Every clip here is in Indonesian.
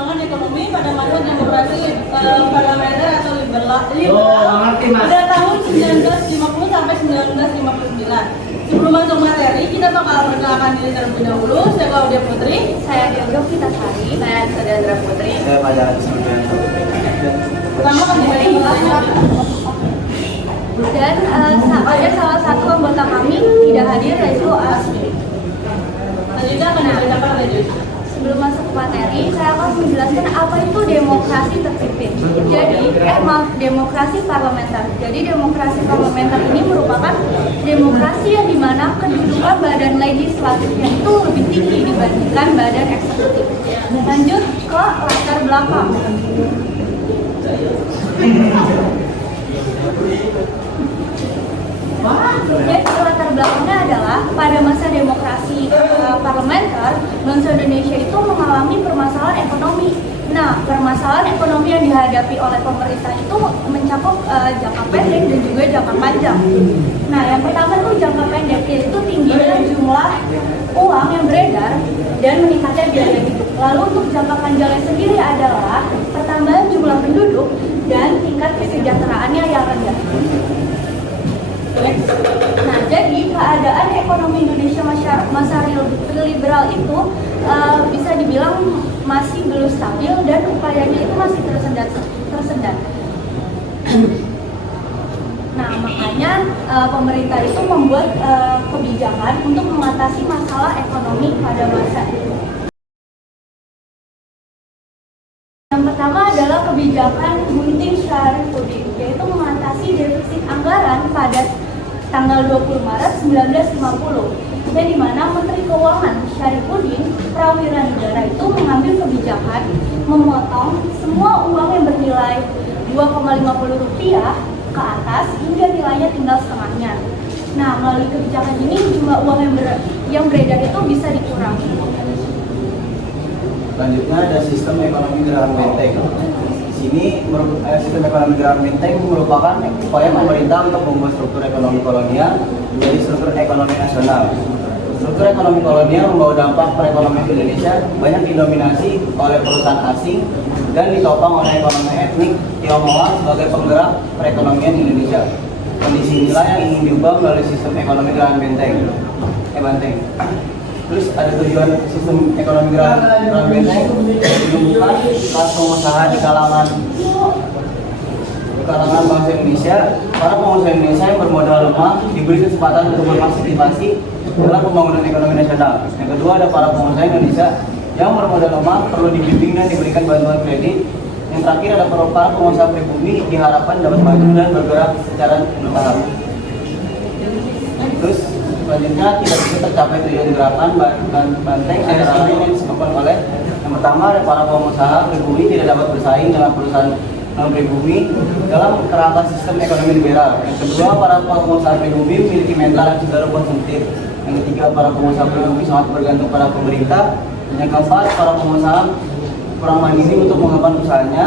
perkembangan ekonomi pada masa demokrasi parlementer atau liberal pada tahun 1950 sampai 1959. Sebelum masuk materi, kita bakal perkenalkan diri terlebih dahulu. Saya Claudia Putri. Saya Diego Vitasari. Saya Sadendra Putri. Saya Fajar Subianto. Pertama kan dari Dan ada salah satu anggota kami tidak hadir, yaitu Asmi. selanjutnya akan diceritakan lanjut. Sebelum masuk ke materi, saya akan menjelaskan apa itu demokrasi terpimpin. Demokrasi parlementer. Jadi demokrasi parlementer ini merupakan demokrasi yang dimana kedudukan badan legislatifnya itu lebih tinggi dibandingkan badan eksekutif. Lanjut ke latar belakang. Jadi latar belakangnya adalah pada masa demokrasi parlementer, bangsa Indonesia itu mengalami permasalahan ekonomi. Nah, permasalahan ekonomi yang dihadapi oleh pemerintah itu mencakup jangka pendek dan juga jangka panjang. Nah, yang pertama tuh jangka pendek, yaitu tingginya jumlah uang yang beredar dan meningkatnya biaya hidup. Lalu untuk jangka panjangnya sendiri adalah pertambahan jumlah penduduk dan tingkat kesejahteraannya yang rendah. Nah, jadi keadaan ekonomi Indonesia masa liberal itu bisa dibilang masih belum stabil dan upayanya itu masih tersendat. Nah, makanya pemerintah itu membuat kebijakan untuk mengatasi masalah ekonomi pada masa itu. Yang pertama adalah kebijakan Gunting Syarifuddin, yaitu mengatasi defisit anggaran pada tanggal 20 Maret 1950, yang dimana Menteri Keuangan Syarifuddin Prawiranegara itu mengambil kebijakan memotong semua uang yang bernilai Rp2,50 ke atas hingga nilainya tinggal setengahnya. Nah, melalui kebijakan ini jumlah uang yang beredar itu bisa dikurangi. Selanjutnya ada sistem ekonomi gerakan benteng. Di sini sistem ekonomi gerakan benteng merupakan upaya pemerintah untuk membuat struktur ekonomi kolonial menjadi struktur ekonomi nasional. Struktur ekonomi kolonial membawa dampak perekonomian Indonesia banyak didominasi oleh perusahaan asing dan ditopang oleh ekonomi etnik Tionghoa sebagai penggerak perekonomian Indonesia. Kondisi inilah yang ingin diubah melalui sistem ekonomi gerakan benteng. Terus ada tujuan sistem ekonomi gerakan benteng menumbuhkan kelas pengusaha di kalangan bangsa Indonesia. Para pengusaha Indonesia yang bermodal lemah diberi kesempatan untuk berpartisipasi dalam pembangunan ekonomi nasional. Yang kedua ada para pengusaha Indonesia yang bermodal lemah perlu dibimbing dan diberikan bantuan kredit. Yang terakhir ada para pengusaha pribumi diharapkan dapat maju dan bergerak secara bertahap. Terus selanjutnya tidak bisa tercapai tujuan gerakan banteng antara lain yang disebabkan oleh yang pertama ada para pengusaha pribumi tidak dapat bersaing dengan perusahaan non pribumi dalam kerangka sistem ekonomi liberal. Yang kedua, para pengusaha pribumi memiliki mental yang cenderung konsumtif. Yang ketiga, para pengusaha pribumi sangat bergantung pada pemerintah. Yang keempat, para pengusaha kurang mandiri untuk mengembangkan usahanya.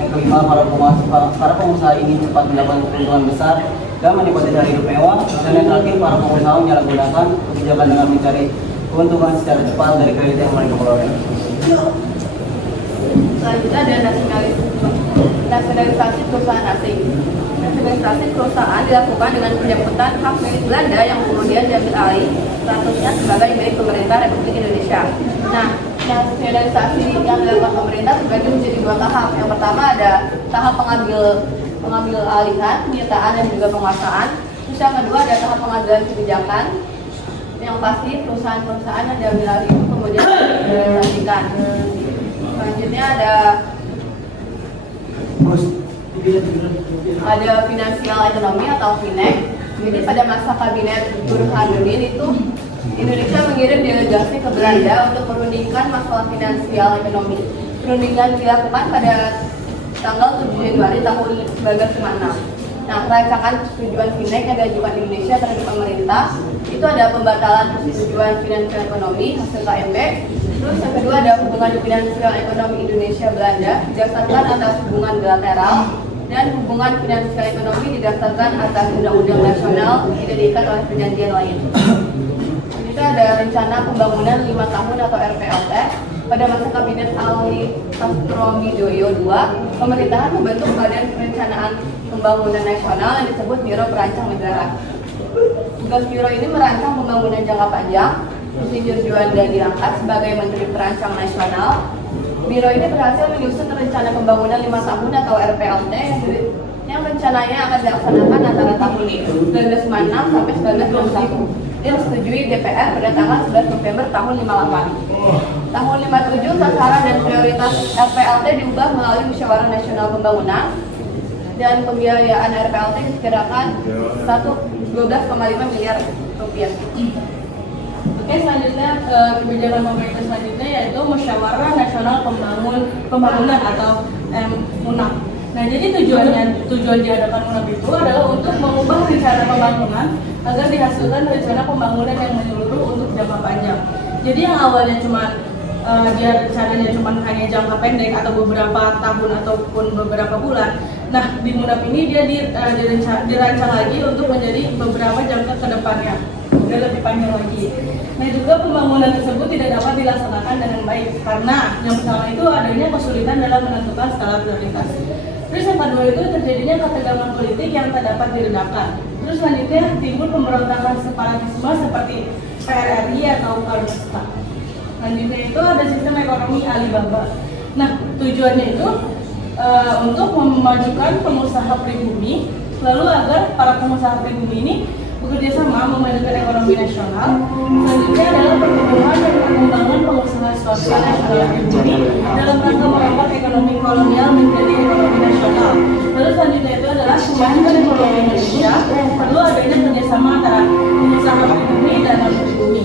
Yang kelima, para pengusaha ini cepat mendapat keuntungan besar dan menikmati cara hidup mewah. Dan yang terakhir, para pengusaha menyalahgunakan kebijakan dengan mencari keuntungan secara cepat dari kredit yang mereka peroleh. Selanjutnya ada nasionalisasi perusahaan asing. Nasionalisasi perusahaan dilakukan dengan penjemputan hak milik Belanda yang kemudian diambil alih statusnya sebagai milik pemerintah Republik Indonesia. Nah, nasionalisasi yang dilakukan pemerintah terbagi menjadi dua tahap. Yang pertama ada tahap pengambil alihan, penyertaan dan juga penguasaan. Terus yang kedua ada tahap pengambilan kebijakan. Yang pasti perusahaan-perusahaan yang diambil alih itu kemudian dinasionalisasikan. Selanjutnya ada finansial ekonomi atau FINEK. Jadi pada masa kabinet Burhanuddin itu Indonesia mengirim delegasi ke Belanda untuk merundingkan masalah finansial ekonomi. Perundingan dilakukan pada tanggal 7 Januari tahun 1956. Nah, rancangan persetujuan FINEK yang diajukan Indonesia terhadap pemerintah itu ada pembatalan persetujuan finansial ekonomi hasil KMB. Terus yang kedua ada hubungan finansial ekonomi Indonesia-Belanda didasarkan atas hubungan bilateral, dan hubungan finansial ekonomi didasarkan atas undang-undang nasional tidak diikat oleh perjanjian lain. Itu ada rencana pembangunan 5 tahun atau RPLT. pada masa Kabinet Ali Sastromijoyo II, pemerintahan membentuk Badan Perencanaan Pembangunan Nasional yang disebut Biro Perancang Negara. Tugas biro ini merancang pembangunan jangka panjang. Insinyur Juanda diangkat sebagai Menteri Perancang Nasional. Biro ini berhasil menyusun rencana pembangunan 5 tahun atau RPLT yang rencananya akan dilaksanakan antara tahun 1956 sampai 1961. Disetujui DPR pada tanggal 11 November tahun 58. Tahun 57 sasaran dan prioritas RPLT diubah melalui Musyawarah Nasional Pembangunan dan pembiayaan RPLT diperkirakan 12,5 miliar rupiah. Oke, selanjutnya kebijakan pemerintah selanjutnya yaitu Musyawarah Nasional Pembangunan atau MUNAP. Nah, jadi tujuan diadakan MUNAP itu adalah untuk mengubah rencana pembangunan agar dihasilkan rencana pembangunan yang menyeluruh untuk jangka panjang. Jadi yang awalnya dia rencananya cuma hanya jangka pendek atau beberapa tahun ataupun beberapa bulan. Nah, di MUNAP ini dia dirancang lagi untuk menjadi beberapa jangka ke depannya, udah lebih panjang lagi. Nah, juga pembangunan tersebut tidak dapat dilaksanakan dengan baik karena yang pertama itu adanya kesulitan dalam menentukan skala prioritas. Terus yang kedua itu terjadinya ketegangan politik yang tak dapat diredakan. Terus selanjutnya timbul pemberontakan separatisme seperti PRRI atau Kalmesta. Selanjutnya itu ada sistem ekonomi Alibaba. Nah, tujuannya itu untuk memajukan pengusaha pribumi, lalu agar para pengusaha pribumi ini bekerja sama memajukan ekonomi nasional. Selanjutnya adalah pertumbuhan dan pengembangan pengusaha swasta nasional pribumi dalam rangka merombak ekonomi kolonial menjadi ekonomi nasional. Lalu selanjutnya itu adalah kemajuan ekonomi Indonesia, perlu adanya kerjasama antara pengusaha pribumi dan non pribumi.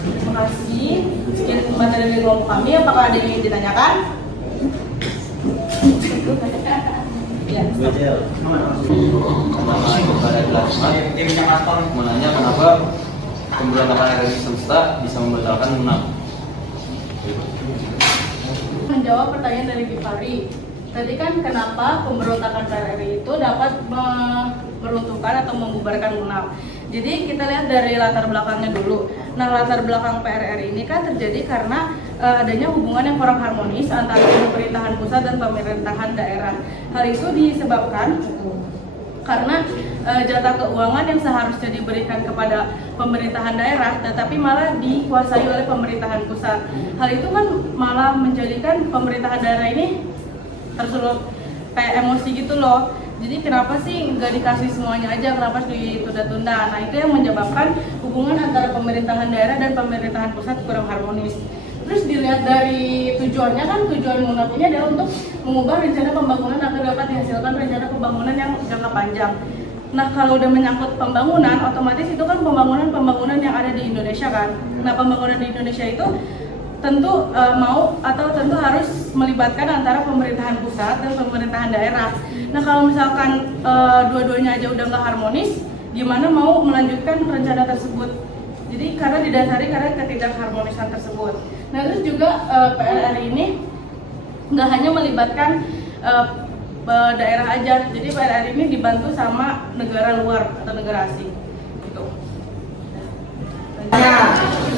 Terima kasih. Sekian materi dari kelompok kami. Apakah ada yang ingin ditanyakan? Ya. Menanya kenapa pemberontakan agresi semesta bisa membatalkan MUNAP? Menjawab pertanyaan dari Givari. Tadi kan kenapa pemberontakan PRRI itu dapat meruntuhkan atau membubarkan MUNAP. Jadi kita lihat dari latar belakangnya dulu. Nah, latar belakang PRRI ini kan terjadi karena adanya hubungan yang kurang harmonis antara pemerintahan pusat dan pemerintahan daerah. Hal itu disebabkan karena jatah keuangan yang seharusnya diberikan kepada pemerintahan daerah tetapi malah dikuasai oleh pemerintahan pusat. Hal itu kan malah menjadikan pemerintahan daerah ini tersulut emosi gitu loh. Jadi kenapa sih nggak dikasih semuanya aja, kenapa ditunda-tunda? Nah, itu yang menyebabkan hubungan antara pemerintahan daerah dan pemerintahan pusat kurang harmonis. Terus dilihat dari tujuannya kan, tujuan MUNAP ini adalah untuk mengubah rencana pembangunan agar dapat dihasilkan rencana pembangunan yang jangka panjang. Nah, kalau udah menyangkut pembangunan, otomatis itu kan pembangunan yang ada di Indonesia kan. Nah, pembangunan di Indonesia itu tentu tentu harus melibatkan antara pemerintahan pusat dan pemerintahan daerah. Nah, kalau misalkan dua-duanya aja udah nggak harmonis, gimana mau melanjutkan rencana tersebut? Jadi karena didasari karena ketidakharmonisan tersebut. Nah, terus juga PRRI ini nggak hanya melibatkan daerah aja, jadi PRRI ini dibantu sama negara luar atau negara asing. Gitu.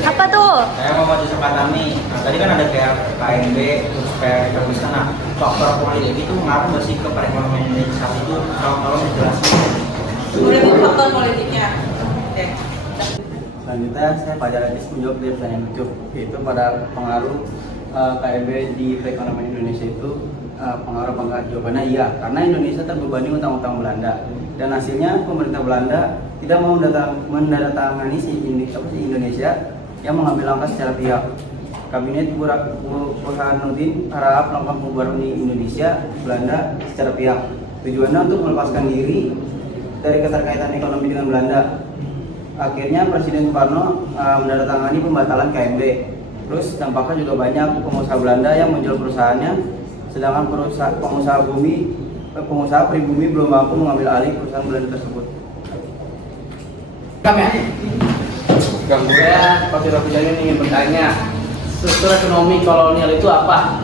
Apa tuh? Saya mau maju Sepatami. Tadi kan ada kayak KMB, terus kayak Indonesia. Nah, faktor politik itu mengaruh nggak sih ke perekonomian Indonesia saat itu? Kalau dijelasin. Berarti faktor politiknya. Oke. Selanjutnya saya Pak Jaradis menjawab dari pertanyaan Ucup, yaitu pada pengaruh KMB di perekonomian Indonesia itu pengaruh apa? Jawabannya iya, karena Indonesia terbebani utang-utang Belanda dan hasilnya pemerintah Belanda tidak mau menandatangani Indonesia yang mengambil langkah secara pihak. Kabinet Burhanuddin harap melakukan pembubaran di Indonesia Belanda secara pihak. Tujuannya untuk melepaskan diri dari keterkaitan ekonomi dengan Belanda. Akhirnya Presiden Soekarno menandatangani pembatalan KMB. Terus dampaknya juga banyak pengusaha Belanda yang menjual perusahaannya, sedangkan pengusaha pribumi belum mampu mengambil alih perusahaan Belanda tersebut. Ganggu ya, Pak Firdaus ingin bertanya, struktur ekonomi kolonial itu apa?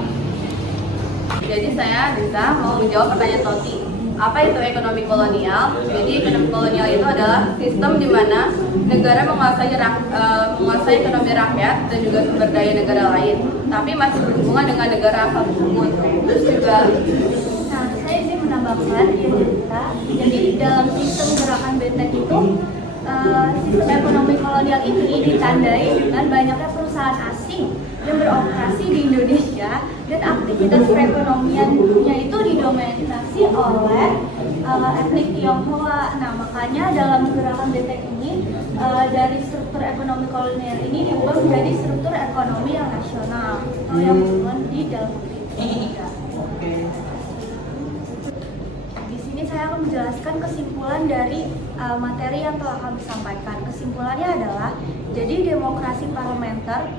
Jadi saya bisa mau menjawab pertanyaan Toti. Apa itu ekonomi kolonial? Jadi ekonomi kolonial itu adalah sistem di mana negara menguasai ekonomi rakyat dan juga sumber daya negara lain, tapi masih berhubungan dengan negara asal tersebut. Terus juga Nah, saya ingin menambahkan ya cerita. Jadi dalam sistem gerakan benteng itu sistem ekonomi kolonial ini ditandai dengan banyaknya perusahaan asing yang beroperasi di Indonesia dan aktivitas perekonomiannya itu didominasi oleh etnik Tionghoa. Nah, makanya dalam gerakan benteng ini dari struktur ekonomi kolonial ini diubah menjadi struktur ekonomi yang nasional atau yang berhubungan di dalam negeri Indonesia. Di sini saya akan menjelaskan kesimpulan dari materi yang telah kami sampaikan. Kesimpulannya adalah, jadi demokrasi parlementer,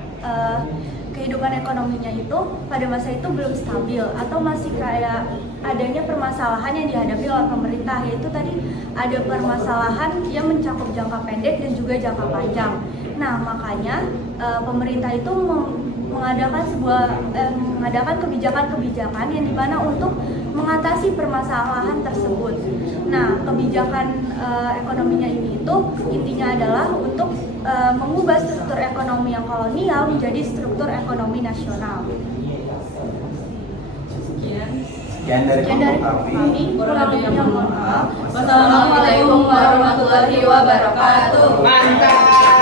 kehidupan ekonominya itu pada masa itu belum stabil atau masih kayak adanya permasalahan yang dihadapi oleh pemerintah, yaitu tadi ada permasalahan yang mencakup jangka pendek dan juga jangka panjang. Nah, makanya pemerintah itu mengadakan kebijakan-kebijakan yang dimana untuk mengatasi permasalahan tersebut. Nah, kebijakan ekonominya ini itu intinya adalah untuk mengubah struktur ekonomi yang kolonial menjadi struktur ekonomi nasional. Sekian dari kami. Kurang lebihnya mohon maaf. Wassalamualaikum warahmatullahi wabarakatuh. Mantap.